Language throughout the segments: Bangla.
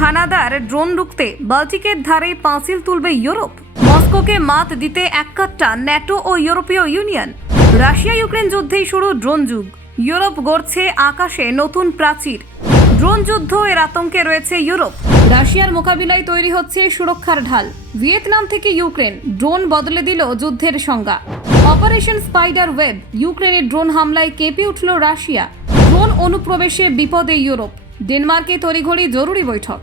হানাদার ড্রোন রুখতে বাল্টিকের ধারে পাঁচিল তুলবে ইউরোপ। মস্কোকে মাত দিতে এককাট্টা ন্যাটো ও ইউরোপীয় ইউনিয়ন। রাশিয়া ইউক্রেন যুদ্ধেই শুরু ড্রোন যুগ। ইউরোপ গড়ছে আকাশে নতুন প্রাচীর। ড্রোন যুদ্ধ এর আতঙ্কে রয়েছে ইউরোপ। রাশিয়ার মোকাবিলায় তৈরি হচ্ছে সুরক্ষার ঢাল। ভিয়েতনাম থেকে ইউক্রেন ড্রোন বদলে দিল যুদ্ধের সংজ্ঞা। Operation spider web. ইউক্রেনের ড্রোন হামলায় কেঁপে উঠল রাশিয়া। ড্রোন অনুপ্রবেশে বিপদে ইউরোপ। ডেনমার্কে তড়িঘড়ি জরুরি বৈঠক।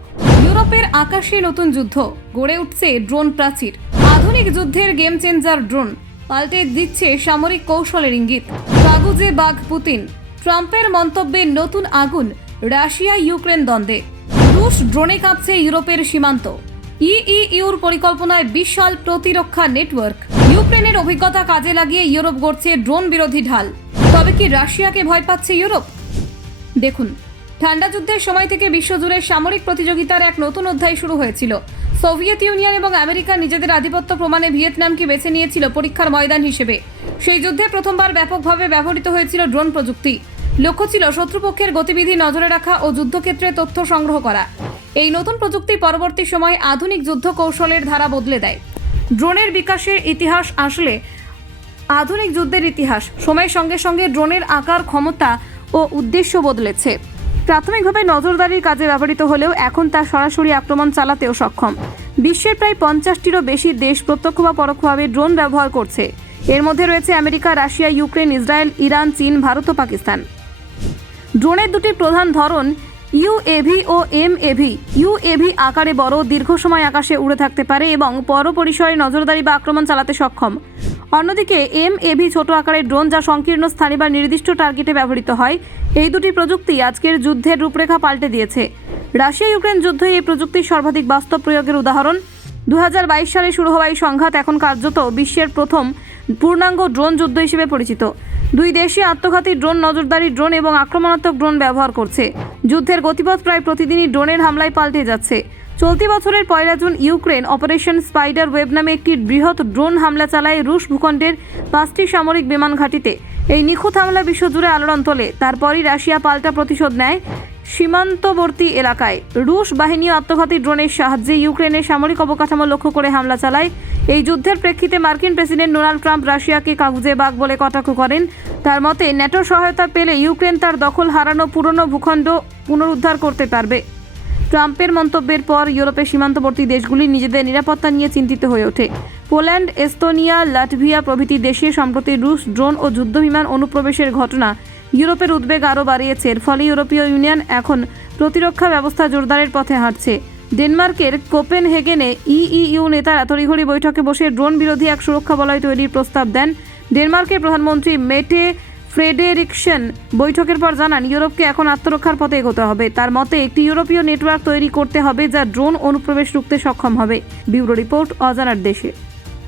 ইউরোপের আকাশে নতুন যুদ্ধ। গড়ে উঠছে ড্রোন প্রাচীর। আধুনিক যুদ্ধের গেম চেঞ্জার ড্রোন। পাল্টে দিচ্ছে সামরিক কৌশলের ইঙ্গিত। কাগুজে বাঘ পুতিন। ট্রাম্পের মন্তব্যে নতুন আগুন রাশিয়া ইউক্রেন দ্বন্দ্বে। রুশ ড্রোনে কাঁপছে ইউরোপের সীমান্ত। ইইউর পরিকল্পনায় বিশাল প্রতিরক্ষা নেটওয়ার্ক। ইউক্রেনের অভিজ্ঞতা কাজে লাগিয়ে ইউরোপ গড়ছে ড্রোন বিরোধী ঢাল। তবে কি রাশিয়াকে ভয় পাচ্ছে ইউরোপ? দেখুন, ঠান্ডা যুদ্ধের সময় থেকে বিশ্বজুড়ে সামরিক প্রতিযোগিতার এক নতুন অধ্যায় শুরু হয়েছিল। সোভিয়েত ইউনিয়ন এবং আমেরিকা নিজেদের আধিপত্য প্রমাণে ভিয়েতনামকে বেছে নিয়েছিল পরীক্ষার ময়দান হিসেবে। সেই যুদ্ধে প্রথমবার ব্যাপকভাবে ব্যবহৃত হয়েছিল ড্রোন প্রযুক্তি। লক্ষ্য ছিল শত্রুপক্ষের গতিবিধি নজরে রাখা ও যুদ্ধক্ষেত্রে তথ্য সংগ্রহ করা। এই নতুন প্রযুক্তি পরবর্তী সময়ে আধুনিক যুদ্ধ কৌশলের ধারা বদলে দেয়। ড্রোনের বিকাশের ইতিহাস আসলে আধুনিক যুদ্ধের ইতিহাস। সময়ের সঙ্গে সঙ্গে ড্রোনের আকার, ক্ষমতা ও উদ্দেশ্য বদলেছে। প্রাথমিকভাবে নজরদারির কাজে ব্যবহৃত হলেও এখন তা সরাসরি আক্রমণ চালাতেও সক্ষম। বিশ্বের প্রায় 50টিরও বেশি দেশ প্রত্যক্ষ বা পরোক্ষভাবে ড্রোন ব্যবহার করছে। এর মধ্যে রয়েছে America, Russia, Ukraine, Israel, Iran, চীন, ভারত ও পাকিস্তান। ড্রোনের দুটি প্রধান ধরন ইউএভি ও এমএভি। ইউএভি আকারে বড়, দীর্ঘ সময় আকাশে উড়ে থাকতে পারে এবং বড় পরিসরে নজরদারি বা আক্রমণ চালাতে সক্ষম। অন্যদিকে এমএভি ছোট আকারের ড্রোন, যা সংকীর্ণ স্থানে বা নির্দিষ্ট টার্গেটে ব্যবহৃত হয়। এই দুটি প্রযুক্তি আজকের যুদ্ধের রূপরেখা পাল্টে দিয়েছে। রাশিয়া ইউক্রেন যুদ্ধে এই প্রযুক্তির সর্বাধিক বাস্তব প্রয়োগের উদাহরণ 2022 সালে শুরু হওয়া এই সংঘাত এখন কার্যত বিশ্বের প্রথম পূর্ণাঙ্গ ড্রোন যুদ্ধ হিসেবে পরিচিত। দুই দেশই আত্মঘাতী ড্রোন, নজরদারি ড্রোন এবং আক্রমণাত্মক ড্রোন ব্যবহার করছে। যুদ্ধের গতিপথ প্রায় প্রতিদিনই ড্রোনের হামলায় পাল্টে যাচ্ছে। চলতি বছরের 1 June Ukraine operation spider web নামে একটি বৃহৎ ড্রোন হামলা চালায় রুশ ভূখণ্ডের 5টি সামরিক বিমান ঘাঁটিতে। এই নিখুঁত হামলা বিশ্বজুড়ে আলোড়ন তোলে। তারপরই রাশিয়া পাল্টা প্রতিশোধ নেয় সীমান্তবর্তী এলাকায়। রুশ বাহিনীও আত্মঘাতী ড্রোনের সাহায্যে ইউক্রেনের সামরিক অবকাঠামো লক্ষ্য করে হামলা চালায়। এই যুদ্ধের প্রেক্ষিতে মার্কিন প্রেসিডেন্ট ডোনাল্ড ট্রাম্প রাশিয়াকে কাগুজে বাঘ বলে কটাক্ষ করেন। তার মতে, ন্যাটোর সহায়তা পেলে ইউক্রেন তার দখল হারানো পুরনো ভূখণ্ড পুনরুদ্ধার করতে পারবে। ট্রাম্পের মন্তব্যের পর ইউরোপের সীমান্তবর্তী দেশগুলি নিজেদের নিরাপত্তা নিয়ে চিন্তিত হয়ে ওঠে। পোল্যান্ড, এস্তোনিয়া, লাটভিয়া প্রভৃতি দেশে সম্প্রতি রুশ ড্রোন ও যুদ্ধবিমান অনুপ্রবেশের ঘটনা ইউরোপের উদ্বেগ আরও বাড়িয়েছে। এর ফলে ইউরোপীয় ইউনিয়ন এখন প্রতিরক্ষা ব্যবস্থা জোরদারের পথে হাঁটছে। ডেনমার্কের কোপেনহেগেনে ইইউ নেতারা তড়িঘড়ি বৈঠকে বসে ড্রোন বিরোধী এক সুরক্ষা বলয় তৈরির প্রস্তাব দেন। ডেনমার্কের প্রধানমন্ত্রী মেটে ফ্রেডেরিকসেন বৈঠকের পর জানান, ইউরোপকে এখন আত্মরক্ষার পথে এগোতে হবে। তার মতে, একটি ইউরোপীয় নেটওয়ার্ক তৈরি করতে হবে যা ড্রোন অনুপ্রবেশ রুখতে সক্ষম হবে। ব্যুরো রিপোর্ট, অজানার দেশে।